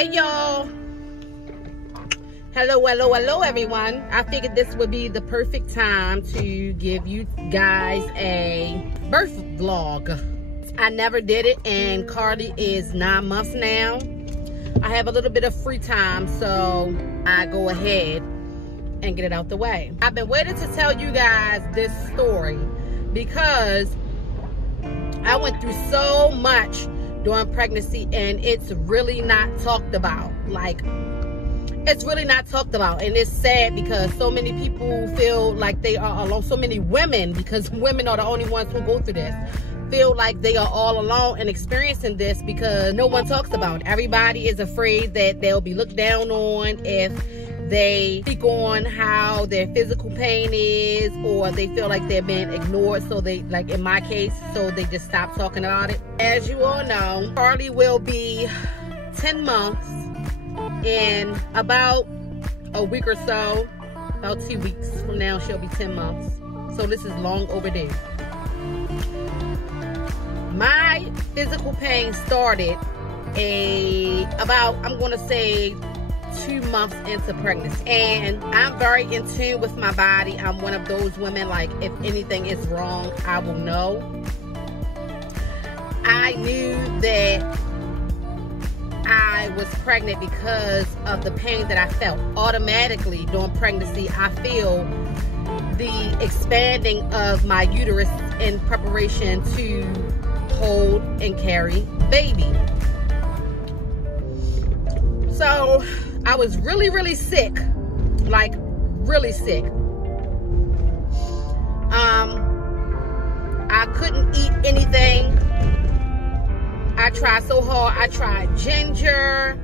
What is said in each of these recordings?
Hey y'all. Hello everyone. I figured this would be the perfect time to give you guys a birth vlog. I never did it, and Carly is 9 months now. I have a little bit of free time, so I go ahead and get it out the way. I've been waiting to tell you guys this story because I went through so much during pregnancy, and it's really not talked about. Like, it's really not talked about, and it's sad because so many people feel like they are alone. So many women, because women are the only ones who go through this, feel like they are all alone and experiencing this because no one talks about it. Everybody is afraid that they'll be looked down on if they speak on how their physical pain is, or they feel like they're being ignored, so they, like in my case, so they just stop talking about it. As you all know, Carly will be 10 months in about a week or so. About 2 weeks from now, she'll be 10 months. So this is long overdue. My physical pain started about, I'm going to say, 2 months into pregnancy, and I'm very in tune with my body. I'm one of those women, like, if anything is wrong, I will know. I knew that I was pregnant because of the pain that I felt. Automatically during pregnancy, I feel the expanding of my uterus in preparation to hold and carry baby. So I was really sick, like really sick. I couldn't eat anything. I tried so hard. I tried ginger,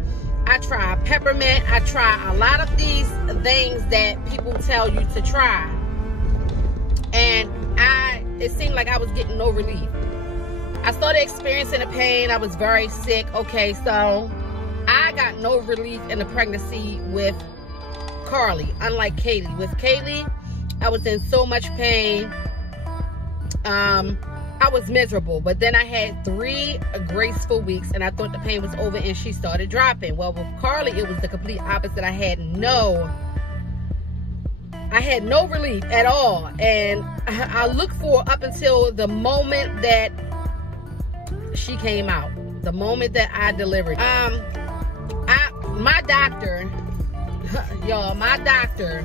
I tried peppermint, I tried a lot of these things that people tell you to try, and it seemed like I was getting no relief. I started experiencing the pain. I was very sick. Okay, so I got no relief in the pregnancy with Carly, unlike Kaylee. With Kaylee, I was in so much pain. I was miserable, but then I had 3 graceful weeks, and I thought the pain was over, and she started dropping. Well, with Carly, it was the complete opposite. I had no relief at all, and I looked for up until the moment that she came out, the moment that I delivered. My doctor, y'all, my doctor,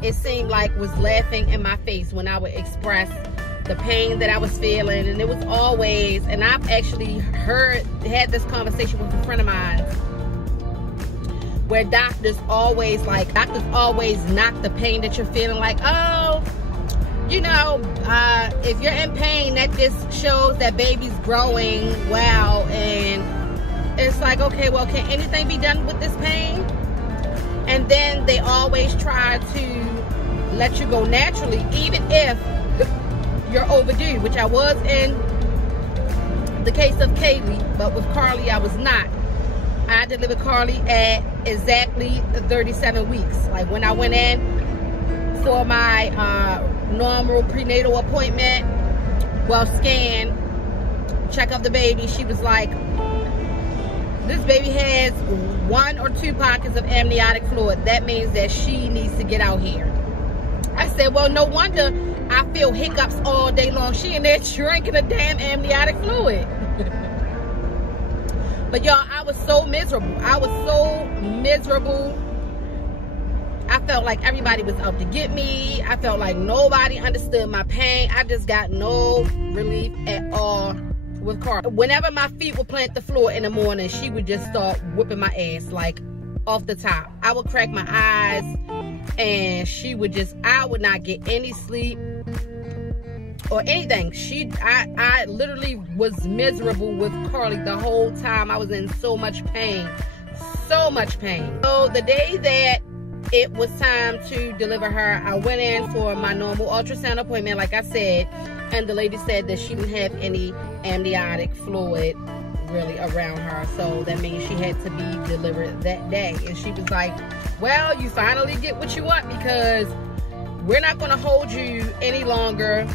it seemed like, was laughing in my face when I would express the pain that I was feeling. And it was always, and I've actually had this conversation with a friend of mine, where doctors always knock the pain that you're feeling, like, oh, you know, if you're in pain, that just shows that baby's growing well. And it's like, okay, well, can anything be done with this pain? And then they always try to let you go naturally, even if you're overdue, which I was in the case of Kaylee, but with Carly, I was not. I delivered Carly at exactly 37 weeks. Like, when I went in for my normal prenatal appointment, well, scan, check up the baby, she was like, this baby has 1 or 2 pockets of amniotic fluid. That means that she needs to get out here. I said, well, no wonder I feel hiccups all day long. She in there drinking a damn amniotic fluid. But y'all, I was so miserable. I was so miserable. I felt like everybody was out to get me. I felt like nobody understood my pain. I just got no relief at all with Carly. Whenever my feet would plant the floor in the morning, she would just start whipping my ass, like, off the top. I would crack my eyes, and she would just, I would not get any sleep or anything. I literally was miserable with Carly the whole time. I was in so much pain, so much pain. So the day that it was time to deliver her, I went in for my normal ultrasound appointment, like I said, and the lady said that she didn't have any amniotic fluid really around her, so that means she had to be delivered that day. And she was like, well, you finally get what you want, because we're not going to hold you any longer.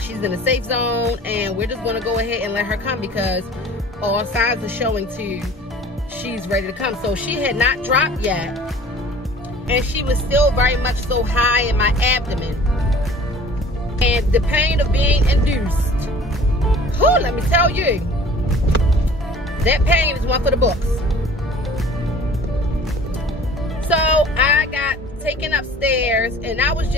She's in a safe zone, and we're just going to go ahead and let her come, because all signs are showing to she's ready to come. So she had not dropped yet, and she was still very much so high in my abdomen. And the pain of being induced, whew, let me tell you, that pain is one for the books. So I got taken upstairs, and I was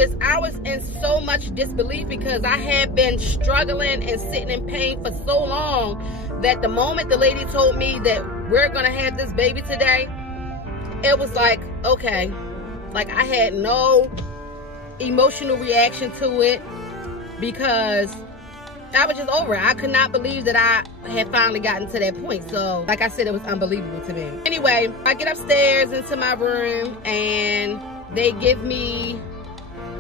in so much disbelief, because I had been struggling and sitting in pain for so long that the moment the lady told me that we're gonna have this baby today, it was like, okay, like I had no emotional reaction to it, because I was just over it. I could not believe that I had finally gotten to that point. So, like I said, it was unbelievable to me. Anyway, I get upstairs into my room, and they give me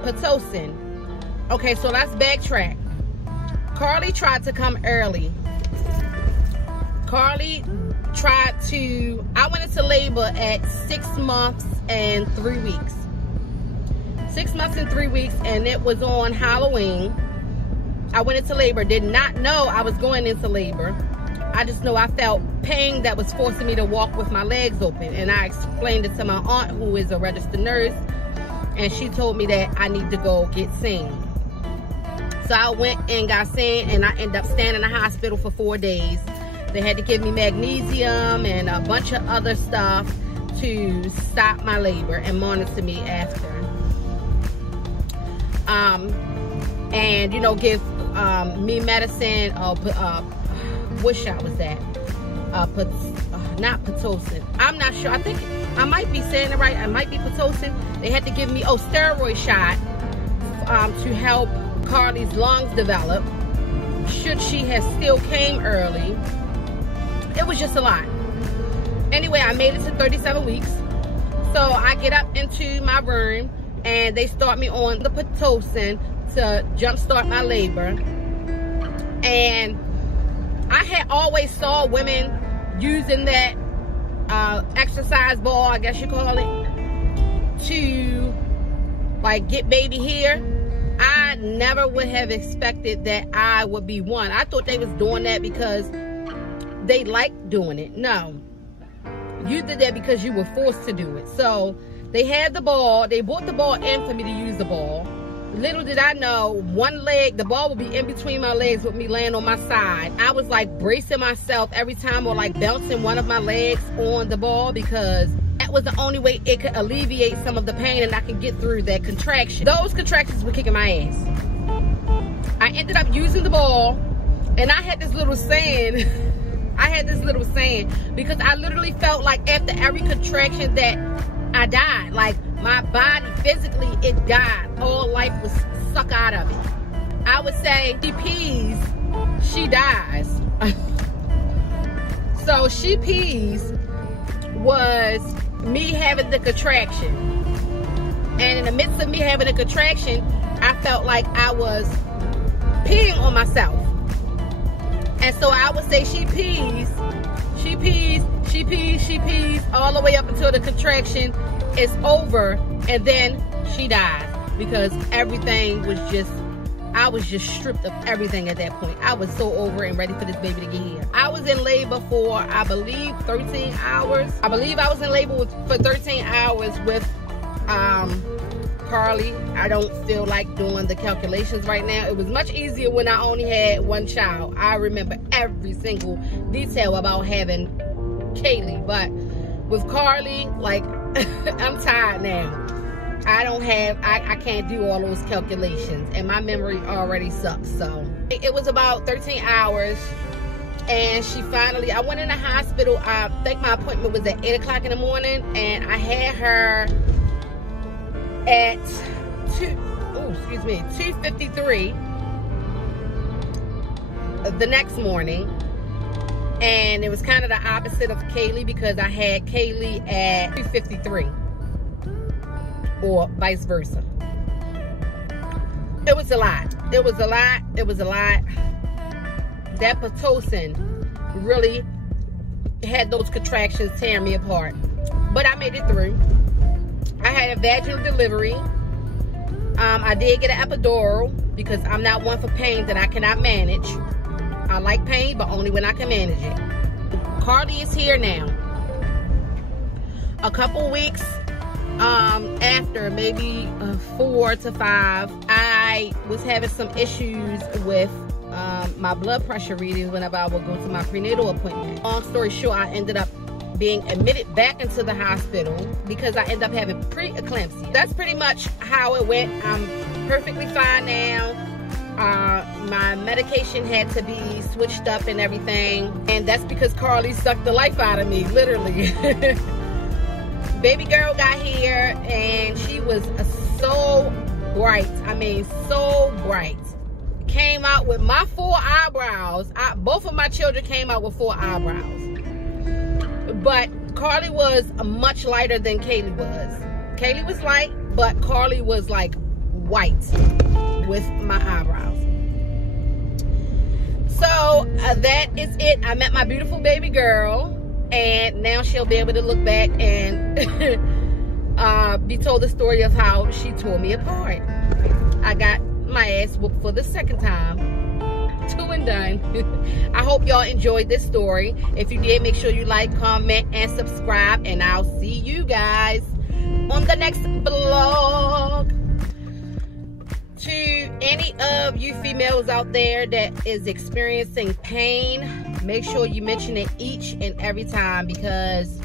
Pitocin. Okay, so let's backtrack. Carly tried to come early. Carly tried to, I went into labor at 6 months and 3 weeks. 6 months and 3 weeks, and it was on Halloween. I went into labor, did not know I was going into labor. I just know I felt pain that was forcing me to walk with my legs open. And I explained it to my aunt, who is a registered nurse, and she told me that I need to go get seen. So I went and got seen, and I ended up staying in the hospital for 4 days. They had to give me magnesium and a bunch of other stuff to stop my labor and monitor me after. And, you know, give me medicine, what shot was that? Not Pitocin. I'm not sure. I think I might be saying it right. I might be Pitocin. They had to give me, steroid shot to help Carly's lungs develop. Should she have still came early. It was just a lot. Anyway, I made it to 37 weeks. So I get up into my room, and they start me on the Pitocin to jumpstart my labor. And I had always saw women using that exercise ball, I guess you call it, to like get baby here. I never would have expected that I would be one. I thought they was doing that because they liked doing it. No, you did that because you were forced to do it. So they had the ball, they brought the ball in for me to use the ball. Little did I know, one leg, the ball would be in between my legs with me laying on my side. I was like bracing myself every time, or like bouncing one of my legs on the ball, because that was the only way it could alleviate some of the pain and I could get through that contraction. Those contractions were kicking my ass. I ended up using the ball, and I had this little saying, because I literally felt like after every contraction that I died. Like my body physically, it died. All life was sucked out of it. I would say she pees, she dies. So she pees was me having the contraction. And in the midst of me having a contraction, I felt like I was peeing on myself. And so I would say she pees, she pees, she pees, she pees, all the way up until the contraction is over, and then she died. Because everything was just, I was just stripped of everything at that point. I was so over and ready for this baby to get here. I was in labor for, I believe, 13 hours. I believe I was in labor for 13 hours with Carly. I don't feel like doing the calculations right now. It was much easier when I only had one child. I remember every single detail about having Kaylee. But with Carly, like, I'm tired now. I can't do all those calculations, and my memory already sucks. So it was about 13 hours, and she finally, I went in the hospital. I think my appointment was at 8 o'clock in the morning, and I had her at 2:53 the next morning. And it was kind of the opposite of Kaylee, because I had Kaylee at 3:53, or vice versa. It was a lot. It was a lot. It was a lot. That Pitocin really had those contractions tearing me apart. But I made it through. I had a vaginal delivery. I did get an epidural, because I'm not one for pain that I cannot manage. I like pain, but only when I can manage it. Carly is here now. a couple weeks after, maybe 4 to 5, I was having some issues with my blood pressure readings whenever I would go to my prenatal appointment. Long story short, I ended up being admitted back into the hospital because I ended up having preeclampsia. That's pretty much how it went. I'm perfectly fine now. My medication had to be switched up and everything, and that's because Carly sucked the life out of me, literally. Baby girl got here and she was so bright. I mean, so bright. Came out with my 4 eyebrows. Both of my children came out with 4 eyebrows. But Carly was much lighter than Kaylee was. Kaylee was light, but Carly was like white with my eyebrows. So that is it. I met my beautiful baby girl, and now she'll be able to look back and be told the story of how she tore me apart. I got my ass whooped for the 2nd time. 2 and done. I hope y'all enjoyed this story. If you did, make sure you like, comment, and subscribe, and I'll see you guys on the next vlog. To any of you females out there that is experiencing pain, make sure you mention it each and every time, because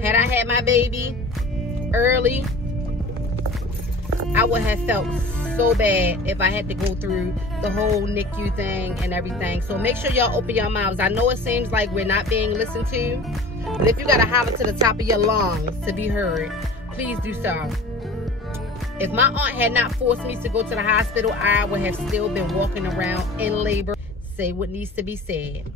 had I had my baby early, I would have felt so bad if I had to go through the whole NICU thing and everything. So make sure y'all open your mouths. I know it seems like we're not being listened to, but if you gotta holler to the top of your lungs to be heard, please do so. If my aunt had not forced me to go to the hospital, I would have still been walking around in labor. Say what needs to be said.